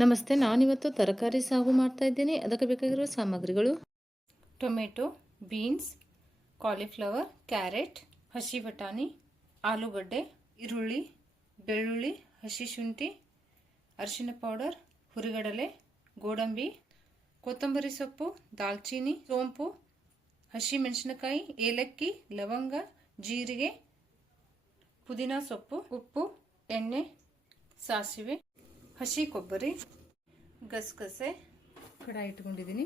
ನಮಸ್ತೆ, ನಾನಿವತ್ತು ತರಕಾರಿ ಸಾಗು ಮಾಡ್ತಾ ಇದ್ದೀನಿ. ಅದಕ್ಕೆ ಬೇಕಾಗಿರುವ ಸಾಮಗ್ರಿಗಳು: ಟೊಮೆಟೊ, ಬೀನ್ಸ್, ಕಾಲಿಫ್ಲವರ್, ಕ್ಯಾರೆಟ್, ಹಸಿ ಬಟಾಣಿ, ಆಲೂಗಡ್ಡೆ, ಈರುಳ್ಳಿ, ಬೆಳ್ಳುಳ್ಳಿ, ಹಸಿ ಶುಂಠಿ, ಅರಿಶಿನ ಪೌಡರ್, ಹುರಿಗಡಲೆ, ಗೋಡಂಬಿ, ಕೊತ್ತಂಬರಿ ಸೊಪ್ಪು, ದಾಲ್ಚೀನಿ, ಸೋಂಪು, ಹಸಿ ಮೆಣಸಿನಕಾಯಿ, ಏಲಕ್ಕಿ, ಲವಂಗ, ಜೀರಿಗೆ, ಪುದೀನ ಸೊಪ್ಪು, ಉಪ್ಪು, ಎಣ್ಣೆ, ಸಾಸಿವೆ, ಹಸಿ ಕೊಬ್ಬರಿ, ಗಸಗಸೆ, ಕಡಾಯಿ ಇಟ್ಕೊಂಡಿದ್ದೀನಿ.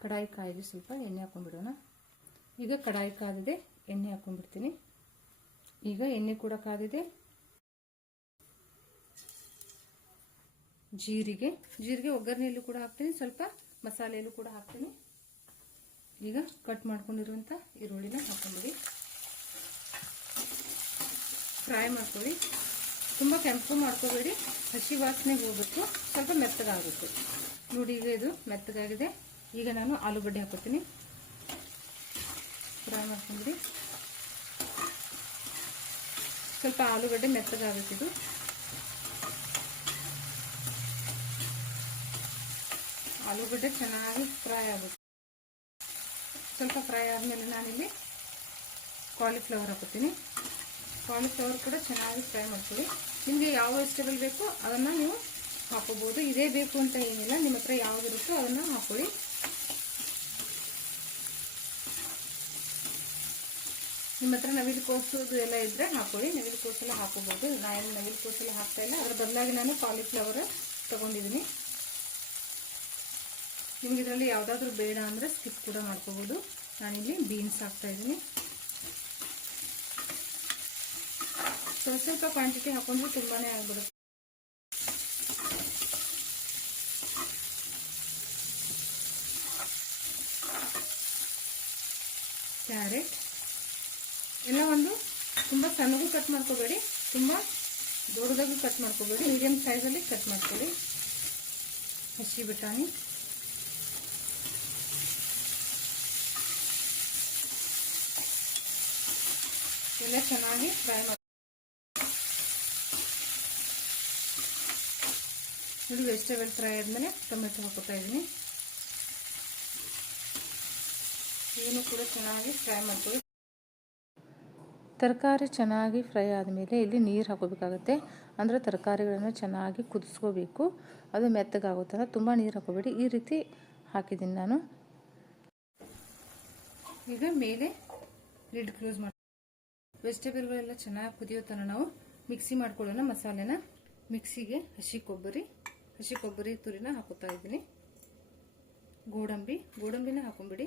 ಕಡಾಯಿ ಕಾಯಿಗೆ ಸ್ವಲ್ಪ ಎಣ್ಣೆ ಹಾಕೊಂಡ್ಬಿಡೋಣ. ಈಗ ಕಡಾಯಿ ಕಾದಿದೆ, ಎಣ್ಣೆ ಹಾಕೊಂಡ್ಬಿಡ್ತೀನಿ. ಈಗ ಎಣ್ಣೆ ಕೂಡ ಕಾದಿದೆ. ಜೀರಿಗೆ ಒಗ್ಗರಣೆಯಲ್ಲೂ ಕೂಡ ಹಾಕ್ತೀನಿ, ಸ್ವಲ್ಪ ಮಸಾಲೆಯಲ್ಲೂ ಕೂಡ ಹಾಕ್ತೀನಿ. ಈಗ ಕಟ್ ಮಾಡ್ಕೊಂಡಿರುವಂಥ ಈರುಳ್ಳಿನ ಹಾಕೊಂಡ್ಬಿಡಿ. ಫ್ರೈ ಮಾಡ್ಕೊಳ್ಳಿ. ತುಂಬ ಕೆಂಪು ಮಾಡ್ಕೋಬೇಡಿ, ಹಸಿ ವಾಸನೆಗೆ ಹೋಗ್ಬೇಕು, ಸ್ವಲ್ಪ ಮೆತ್ತಗಾಗಬೇಕು. ನೋಡಿ, ಈಗ ಇದು ಮೆತ್ತಗಾಗಿದೆ. ಈಗ ನಾನು ಆಲೂಗಡ್ಡೆ ಹಾಕೋತೀನಿ. ಫ್ರೈ ಮಾಡ್ಕೊಂಡ್ಬಿಡಿ. ಸ್ವಲ್ಪ ಆಲೂಗಡ್ಡೆ ಮೆತ್ತಗಾಗಬೇಕಿದು. ಆಲೂಗಡ್ಡೆ ಚೆನ್ನಾಗಿ ಫ್ರೈ ಆಗುತ್ತೆ. ಸ್ವಲ್ಪ ಫ್ರೈ ಆದಮೇಲೆ ನಾನಿಲ್ಲಿ ಕಾಲಿಫ್ಲವರ್ ಹಾಕೋತೀನಿ. ಕಾಲಿಫ್ಲವರ್ ಕೂಡ ಚೆನ್ನಾಗಿ ಫ್ರೈ ಮಾಡ್ಕೊಳ್ಳಿ. ನಿಮಗೆ ಯಾವ ವೆಜಿಟೇಬಲ್ ಬೇಕೋ ಅದನ್ನು ನೀವು ಹಾಕೋಬಹುದು. ಇದೇ ಬೇಕು ಅಂತ ಏನಿಲ್ಲ, ನಿಮ್ಮ ಹತ್ರ ಯಾವುದಿರುತ್ತೋ ಅದನ್ನು ಹಾಕೊಳ್ಳಿ. ನಿಮ್ಮ ಹತ್ರ ನವಿಲು ಕೋಸು ಎಲ್ಲ ಇದ್ರೆ ಹಾಕೊಳ್ಳಿ. ನವಿಲು ಕೋಸೆಲ್ಲ ಹಾಕೋಬಹುದು. ನಾನು ನವಿಲು ಕೋಸೆಲ್ಲ ಹಾಕ್ತಾ ಇಲ್ಲ, ಅದರ ಬದಲಾಗಿ ನಾನು ಕಾಲಿಫ್ಲವರ್ ತಗೊಂಡಿದ್ದೀನಿ. ನಿಮ್ಗೆ ಇದರಲ್ಲಿ ಯಾವುದಾದ್ರೂ ಬೇಡ ಅಂದರೆ ಸ್ಕಿಪ್ ಕೂಡ ಮಾಡ್ಕೋಬಹುದು. ನಾನಿಲ್ಲಿ ಬೀನ್ಸ್ ಹಾಕ್ತಾ ಇದ್ದೀನಿ. ಸ್ವಲ್ಪ ಕ್ವಾಂಟಿಟಿ ಹಾಕೊಂಡ್ರೆ ತುಂಬಾನೇ ಆಗ್ಬಿಡುತ್ತೆ. ಕ್ಯಾರೆಟ್ ಎಲ್ಲ ಒಂದು ತುಂಬ ಸಣ್ಣಗೂ ಕಟ್ ಮಾಡ್ಕೋಬೇಡಿ, ತುಂಬ ದೊಡ್ಡದಾಗೂ ಕಟ್ ಮಾಡ್ಕೋಬೇಡಿ, ಮೀಡಿಯಂ ಸೈಜಲ್ಲಿ ಕಟ್ ಮಾಡ್ಕೊಳ್ಳಿ. ಹಸಿ ಬಟಾಣಿ, ಎಲ್ಲ ಚೆನ್ನಾಗಿ ಫ್ರೈ ಮಾಡಿ. ನೋಡಿ, ವೆಜಿಟೇಬಲ್ ಫ್ರೈ ಆದಮೇಲೆ ಟೊಮೆಟೊ ಹಾಕೋತಾ ಇದ್ದೀನಿ. ಇದನ್ನು ಕೂಡ ಚೆನ್ನಾಗಿ ಫ್ರೈ ಮಾಡ್ಕೊಳ್ಳಿ. ತರಕಾರಿ ಚೆನ್ನಾಗಿ ಫ್ರೈ ಆದಮೇಲೆ ಇಲ್ಲಿ ನೀರು ಹಾಕೋಬೇಕಾಗುತ್ತೆ. ಅಂದರೆ ತರಕಾರಿಗಳನ್ನು ಚೆನ್ನಾಗಿ ಕುದಿಸ್ಕೋಬೇಕು, ಅದು ಮೆತ್ತಗಾಗುತ್ತಲ್ಲ. ತುಂಬ ನೀರು ಹಾಕೋಬೇಡಿ. ಈ ರೀತಿ ಹಾಕಿದ್ದೀನಿ ನಾನು. ಈಗ ಮೇಲೆ ಲಿಡ್ ಕ್ಲೋಸ್ ಮಾಡಿ ವೆಜಿಟೇಬಲ್ಗಳೆಲ್ಲ ಚೆನ್ನಾಗಿ ಕುದಿಯೋ ತನಕ ನಾವು ಮಿಕ್ಸಿ ಮಾಡ್ಕೊಳ್ಳೋಣ. ಮಸಾಲೆನ ಮಿಕ್ಸಿಗೆ ಹಸಿ ಕೊಬ್ಬರಿ ತುರಿನ ಹಾಕೋತಾ ಇದ್ದೀನಿ. ಗೋಡಂಬಿನ ಹಾಕೊಂಡ್ಬಿಡಿ.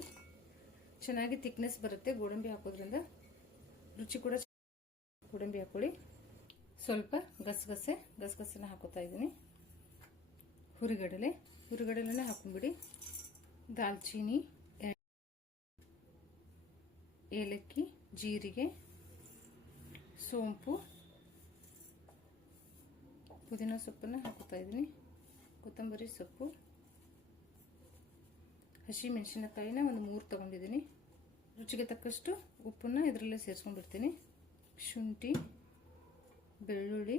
ಚೆನ್ನಾಗಿ ಥಿಕ್ನೆಸ್ ಬರುತ್ತೆ ಗೋಡಂಬಿ ಹಾಕೋದ್ರಿಂದ, ರುಚಿ ಕೂಡ. ಗೋಡಂಬಿ ಹಾಕೊಳ್ಳಿ. ಸ್ವಲ್ಪ ಗಸಗಸೆನ ಹಾಕೋತಾ ಇದ್ದೀನಿ. ಹುರಿಗಡಲೆನ ಹಾಕೊಂಡ್ಬಿಡಿ. ದಾಲ್ಚೀನಿ, ಏಲಕ್ಕಿ, ಜೀರಿಗೆ, ಸೋಂಪು, ಪುದೀನ ಸೊಪ್ಪನ್ನು ಹಾಕೋತಾ ಇದ್ದೀನಿ. ಕೊತ್ತಂಬರಿ ಸೊಪ್ಪು, ಹಸಿ ಮೆಣಸಿನಕಾಯಿನ ಒಂದು 3 ತಗೊಂಡಿದ್ದೀನಿ. ರುಚಿಗೆ ತಕ್ಕಷ್ಟು ಉಪ್ಪನ್ನು ಇದರಲ್ಲೇ ಸೇರಿಸ್ಕೊಂಡ್ಬಿಡ್ತೀನಿ. ಶುಂಠಿ, ಬೆಳ್ಳುಳ್ಳಿ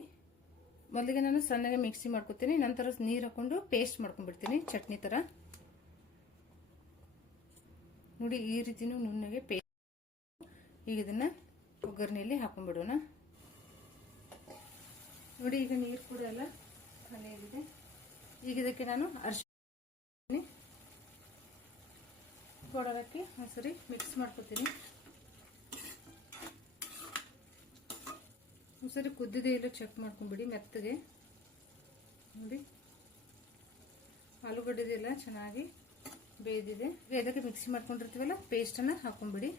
ಮೊದಲಿಗೆ ನಾನು ಸಣ್ಣಗೆ ಮಿಕ್ಸಿ ಮಾಡ್ಕೊತೀನಿ. ನಂತರ ನೀರು ಹಾಕೊಂಡು ಪೇಸ್ಟ್ ಮಾಡ್ಕೊಂಡ್ಬಿಡ್ತೀನಿ, ಚಟ್ನಿ ಥರ. ನೋಡಿ, ಈ ರೀತಿನೂ ನುಣ್ಣಗೆ ಪೇಸ್ಟ್. ಈಗ ಇದನ್ನು ಒಗ್ಗರಣೆಯಲ್ಲಿ ಹಾಕೊಂಡ್ಬಿಡೋಣ. ನೋಡಿ, ಈಗ ನೀರು ಕೂಡ ಎಲ್ಲ ಖಾಲಿಯಾಗಿದೆ. ಈಗ ಇದಕ್ಕೆ ನಾನು ಅರಿಶಿನ ಪೌಡರ್ ಹಾಕಿ ಒಂದ್ಸರಿ ಮಿಕ್ಸ್ ಮಾಡ್ಕೊತೀನಿ. ಒಂದ್ಸರಿ ಕುದ್ದಿದೆ ಇಲ್ಲ ಚೆಕ್ ಮಾಡ್ಕೊಂಡ್ಬಿಡಿ ಮೆತ್ತಗೆ. ನೋಡಿ, ಆಲೂಗಡ್ಡೆದೆಲ್ಲ ಚೆನ್ನಾಗಿ ಬೇಯ್ದಿದೆ. ಈಗ ಇದಕ್ಕೆ ಮಿಕ್ಸಿ ಮಾಡ್ಕೊಂಡಿರ್ತೀವಲ್ಲ ಪೇಸ್ಟನ್ನು ಹಾಕೊಂಡ್ಬಿಡಿ.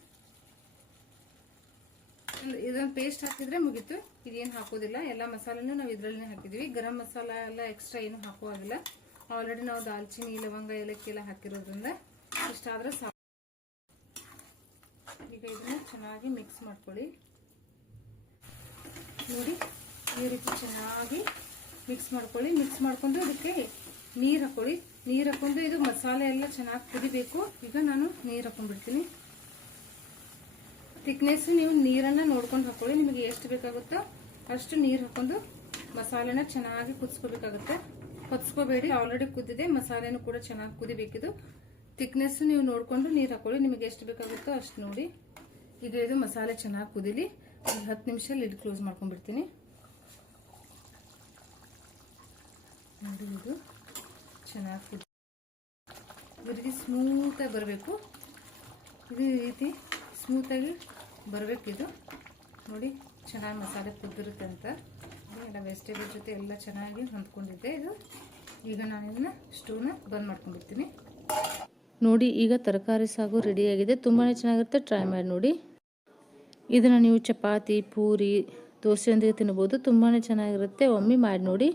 ಇದೊಂದು ಪೇಸ್ಟ್ ಹಾಕಿದ್ರೆ ಮುಗೀತು. ಇದೇನು ಹಾಕೋದಿಲ್ಲ, ಎಲ್ಲ ಮಸಾಲೆನೂ ನಾವು ಇದರಲ್ಲೇ ಹಾಕಿದ್ವಿ. ಗರಂ ಮಸಾಲ ಎಲ್ಲ ಎಕ್ಸ್ಟ್ರಾ ಏನು ಹಾಕುವಾಗಿಲ್ಲ. ಆಲ್ರೆಡಿ ನಾವು ದಾಲ್ಚಿನ್ನಿ, ಲವಂಗ, ಏಲಕ್ಕಿ ಎಲ್ಲ ಹಾಕಿರೋದ್ರಿಂದ ಇಷ್ಟಾದ್ರೆ ಸಾಕು. ಈಗ ಇದನ್ನ ಚೆನ್ನಾಗಿ ಮಿಕ್ಸ್ ಮಾಡ್ಕೊಳ್ಳಿ. ನೋಡಿ, ಈ ರೀತಿ ಚೆನ್ನಾಗಿ ಮಿಕ್ಸ್ ಮಾಡ್ಕೊಳ್ಳಿ. ಮಿಕ್ಸ್ ಮಾಡ್ಕೊಂಡು ಇದಕ್ಕೆ ನೀರು ಹಾಕೊಳ್ಳಿ. ನೀರು ಹಾಕೊಂಡು ಇದು ಮಸಾಲೆ ಎಲ್ಲ ಚೆನ್ನಾಗಿ ಕುದಿಬೇಕು. ಈಗ ನಾನು ನೀರು ಹಾಕೊಂಡ್ಬಿಡ್ತೀನಿ. ಥಿಕ್ನೆಸ್ ನೀವು ನೀರನ್ನು ನೋಡ್ಕೊಂಡು ಹಾಕೊಳ್ಳಿ. ನಿಮಗೆ ಎಷ್ಟು ಬೇಕಾಗುತ್ತೋ ಅಷ್ಟು ನೀರು ಹಾಕೊಂಡು ಮಸಾಲೆನ ಚೆನ್ನಾಗಿ ಕುದಿಸ್ಕೋಬೇಕಾಗುತ್ತೆ. ಹೊತ್ಸ್ಕೋಬೇಡಿ. ಆಲ್ರೆಡಿ ಕುದ್ದಿದೆ, ಮಸಾಲೆನೂ ಕೂಡ ಚೆನ್ನಾಗಿ ಕುದಿಬೇಕಿದು. ಥಿಕ್ನೆಸ್ ನೀವು ನೋಡಿಕೊಂಡು ನೀರು ಹಾಕೊಳ್ಳಿ, ನಿಮಗೆ ಎಷ್ಟು ಬೇಕಾಗುತ್ತೋ ಅಷ್ಟು ನೋಡಿ. ಈಗ ಇದು ಮಸಾಲೆ ಚೆನ್ನಾಗಿ ಕುದಿಲಿ. ಒಂದು 10 ನಿಮಿಷ ಲಿಡ್ ಕ್ಲೋಸ್ ಮಾಡ್ಕೊಂಡ್ಬಿಡ್ತೀನಿ. ನೋಡಿ, ಇದು ಚೆನ್ನಾಗಿ ಕುದಿ ಈ ರೀತಿ ಸ್ಮೂತಾಗಿ ಬರಬೇಕು. ಇದು ಈ ರೀತಿ ಸ್ಮೂತಾಗಿ ಬರಬೇಕಿದು. ನೋಡಿ ಚೆನ್ನಾಗಿ ಮಸಾಲೆ ಕುದ್ದಿರುತ್ತೆ ಅಂತ. ಎಲ್ಲ ವೆಜಿಟೇಬಲ್ ಜೊತೆ ಎಲ್ಲ ಚೆನ್ನಾಗಿ ಹೊಂದ್ಕೊಂಡಿದ್ದೆ ಇದು. ಈಗ ನಾನು ಇದನ್ನು ಸ್ಟೂವ್ನ ಬಂದ್ ಮಾಡ್ಕೊಂಡ್ಬಿಡ್ತೀನಿ. ನೋಡಿ, ಈಗ ತರಕಾರಿ ಸಾಗು ರೆಡಿಯಾಗಿದೆ. ತುಂಬಾ ಚೆನ್ನಾಗಿರುತ್ತೆ, ಟ್ರೈ ಮಾಡಿ ನೋಡಿ. ಇದನ್ನು ನೀವು ಚಪಾತಿ, ಪೂರಿ, ದೋಸೆಯೊಂದಿಗೆ ತಿನ್ಬೋದು. ತುಂಬಾ ಚೆನ್ನಾಗಿರುತ್ತೆ, ಒಮ್ಮೆ ಮಾಡಿ ನೋಡಿ.